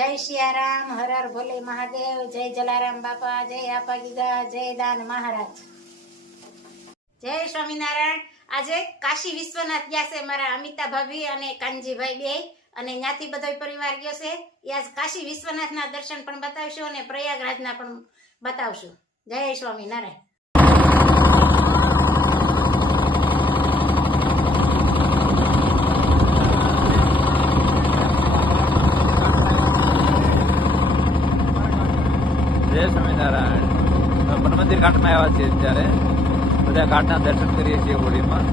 जय सियाराम, हर हर भोले महादेव, जय जलाराम बापा, जय आपा गीगा, जय दान महाराज, जय स्वामीनारायण। આજે કાશી વિશ્વનાથ ગયા છે મારા અમિતા ભાભી અને કાનજીભાઈ બે અને ત્યાંથી બધો પરિવાર ગયો છે। એ આજ કાશી વિશ્વનાથના દર્શન પણ બતાવશું અને પ્રયાગરાજના પણ બતાવશું। જય સ્વામિનારાયણ। જય સ્વામિનારાયણ। પણ મંદિર ઘાટમાં આવ્યા છીએ અત્યારે બધા ઘાટના દર્શન કરીએ છીએ હોળીમાં।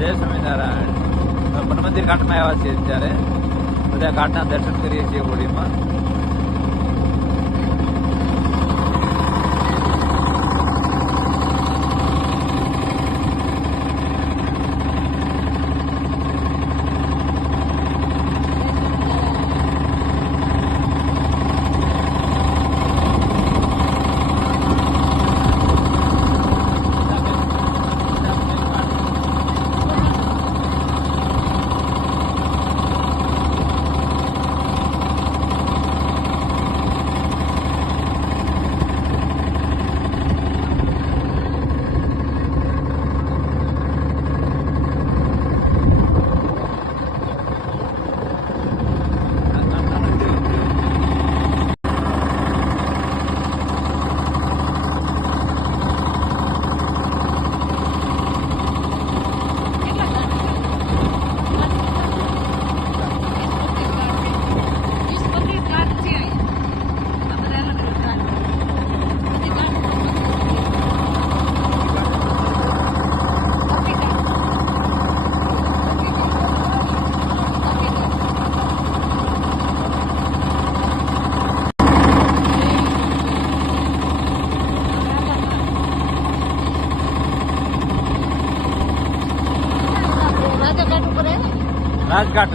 જય સ્વામિનારાયણ। પણ મંદિર ઘાટમાં આવ્યા છીએ અત્યારે બધા ઘાટના દર્શન કરીએ છીએ હોળીમાં। રાજઘાટ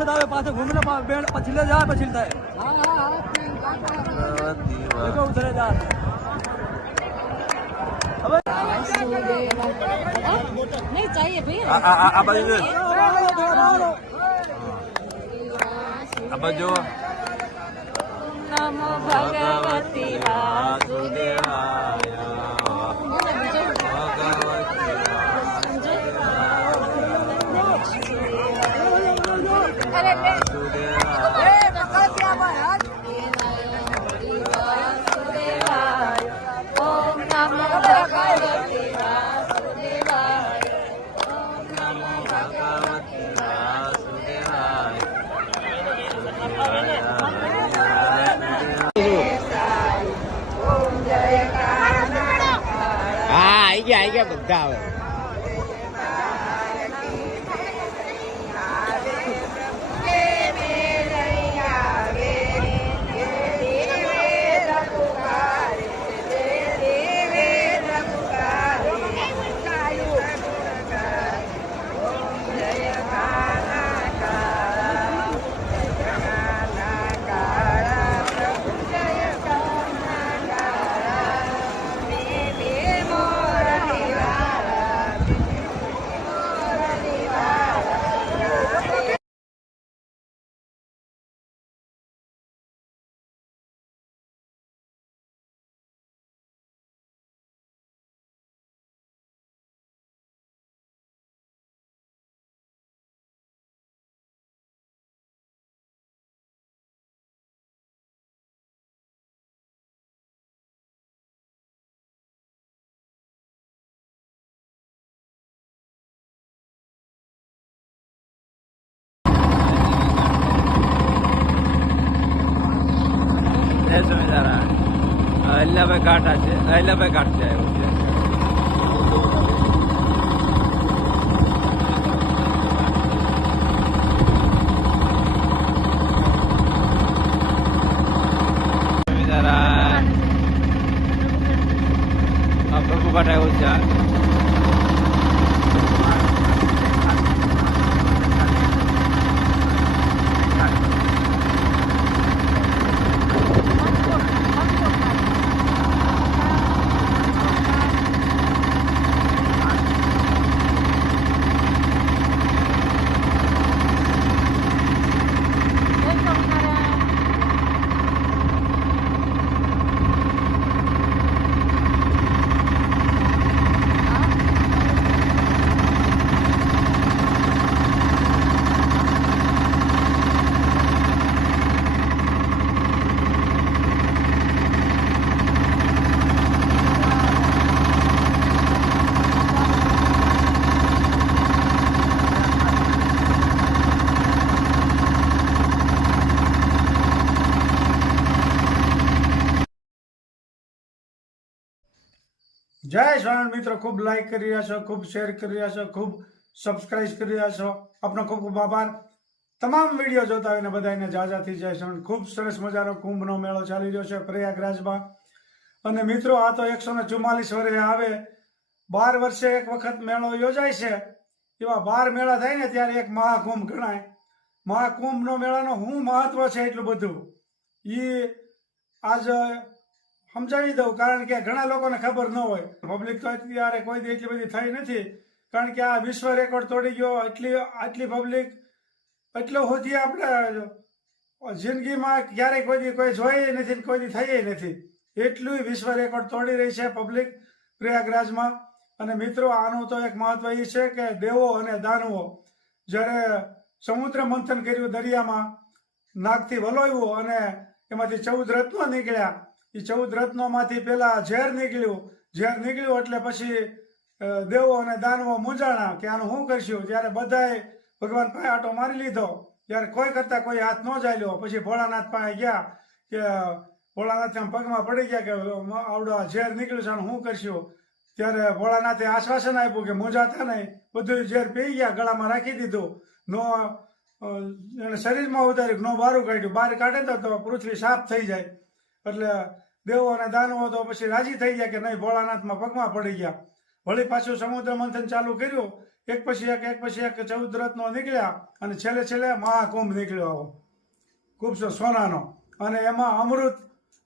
પાછળ આવે પાછળ ઘૂમીને પછી લે જાય પછી થાય ઉતરે જા नहीं चाहिए भैया આ બાજુ આ બાજુ नमो भगवती વાસુદેવાય ओम नमो भगवती वासुदेवाय નમો ભગવતે આવી ગયા બધા હવે જય સ્વામિનારાયણ અહિલ્યાભાઈ ઘાટ છે અહિલ્યાભાઈ ઘાટ છે આવ્યો છે સ્વામિનારાયણ આ પ્રભુ ઘાટ આવ્યો છે જય સ્વામિનારાયણ મિત્રો, ખૂબ લાઈક કરી રહ્યા છો, ખૂબ શેર કરી રહ્યા છો, ખૂબ સબસ્ક્રાઇબ કરી રહ્યા છો. આપનો ખૂબ ખૂબ આભાર. તમામ વિડીયો જોતા હોય ને બધાને જાજાથી જય સ્વામિનારાયણ. ખૂબ સરસ મજાનો કુંભનો મેળો ચાલી રહ્યો છે પ્રયાગરાજમાં. અને મિત્રો, આ તો 144 વર્ષે આવે, 12 વર્ષે એક વખત મેળો યોજાય છે. એવા 12 મેળા થાય ને ત્યારે એક મહાકુંભ ગણાય. મહાકુંભનો મેળાનો શું મહત્વ છે એટલું બધું એ આજ સમજાવી દઉં, કારણ કે ઘણા લોકોને ખબર ન હોય. પબ્લિક તો અત્યારે કોઈ દી એટલી બધી થઈ નથી, કારણ કે આ વિશ્વ રેકોર્ડ તોડી ગયો. આટલી પબ્લિક એટલો સુધી આપણે જિંદગીમાં ક્યારેય કોઈ દી કોઈ જોઈ નથી, કોઈ દી થઈ નથી. એટલું વિશ્વ રેકોર્ડ તોડી રહી છે પબ્લિક પ્રયાગરાજમાં. અને મિત્રો, આનું તો એક મહત્વ એ છે કે દેવો અને દાનવો જ્યારે સમુદ્ર મંથન કર્યું, દરિયામાં નાગથી વલોવ્યું અને એમાંથી 14 રત્નો નીકળ્યા. એ 14 રત્નોમાંથી પેલા ઝેર નીકળ્યું એટલે પછી દેવો અને દાનવો મૂંઝાણા કે આનું શું કરશું. ત્યારે બધાએ ભગવાન પાસે આટો મારી લીધો. ત્યારે કોઈ કરતા કોઈ હાથ ન ચાલ્યો. પછી ભોળાનાથ પાસે ગયા કે ભોળાનાથ પગમાં પડી ગયા કે આવડો ઝેર નીકળ્યું છે, આનું શું કરશું. ત્યારે ભોળાનાથે આશ્વાસન આપ્યું કે મૂંઝાતા નહીં, બધું ઝેર પી ગયા, ગળામાં રાખી દીધું, નો એને શરીરમાં ઉતાર્યું, નો બહાર કાઢ્યું. બહાર કાઢે તો પૃથ્વી સાફ થઈ જાય. એટલે દેવો અને દાનવો તો પછી રાજી થઈ ગયા કે નહીં, ભોળાનાથમાં પગમાં પડી ગયા. વળી પાછું સમુદ્ર મંથન ચાલુ કર્યું. એક પછી એક 14 રત્નો નીકળ્યા અને છેલ્લે મહાકુંભ નીકળ્યો આવો ખૂબ સોનાનો, અને એમાં અમૃત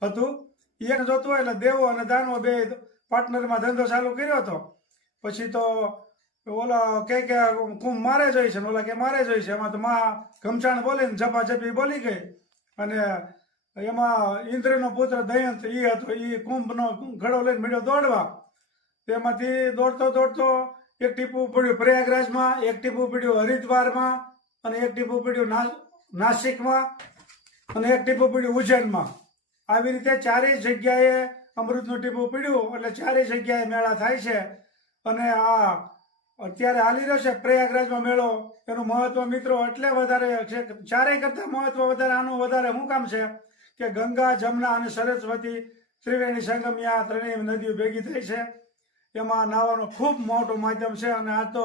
હતું. એક જોતું હોય એટલે દેવો અને દાનવો બે પાર્ટનરમાં ધંધો ચાલુ કર્યો હતો. પછી તો ઓલા કે કુંભ મારે જોઈ છે, ઓલા કે મારે જોઈ છે. એમાં તો મા ઘમચાણ બોલીને ઝપાઝપી બોલી ગઈ, અને એમાં ઇન્દ્રનો પુત્ર દયંત એ હતો. એ કુંભનો ઘડો લઈને મળ્યો દોડવા. તેમાંથી દોડતો એક ટીપું પડ્યું પ્રયાગરાજમાં, એક ટીપું પડ્યું હરિદ્વારમાં, અને એક ટીપું પડ્યું નાસિકમાં, અને એક ટીપું પડ્યું ઉજ્જૈનમાં. આવી રીતે ચારેય જગ્યાએ અમૃતનું ટીપું પડ્યું, એટલે ચારેય જગ્યાએ મેળા થાય છે. અને આ અત્યારે હાલી રહ્યો છે પ્રયાગરાજમાં મેળો. એનું મહત્વ મિત્રો એટલે વધારે છે, ચારેય કરતા મહત્વ વધારે આનું વધારે શું કામ છે કે ગંગા, જમના અને સરસ્વતી ત્રિવેણી સંગમ, આ ત્રણેય નદીઓ ભેગી થઈ છે. એમાં નાવાનું ખૂબ મોટું માધ્યમ છે. અને આ તો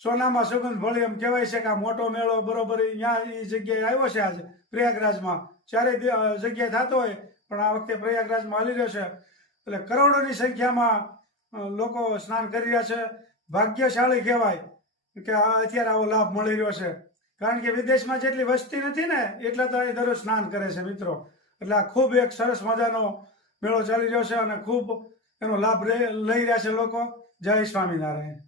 સોનામાં સુગંધ ભળી એમ કહેવાય છે કે આ મોટો મેળો બરોબર અહીંયા એ જગ્યાએ આવ્યો છે. આજે પ્રયાગરાજમાં ચારેય જગ્યાએ થતો હોય, પણ આ વખતે પ્રયાગરાજમાં હાલી રહ્યો છે. એટલે કરોડોની સંખ્યામાં લોકો સ્નાન કરી રહ્યા છે. ભાગ્યશાળી કહેવાય કે અત્યારે આવો લાભ મળી રહ્યો છે, કારણ કે વિદેશમાં જેટલી વસ્તી નથી ને એટલે તો એ દરરોજ સ્નાન કરે છે મિત્રો. એટલે આ ખૂબ એક સરસ મજાનો મેળો ચાલી રહ્યો છે, અને ખૂબ એનો લાભ લઈ રહ્યા છે લોકો. જય સ્વામિનારાયણ.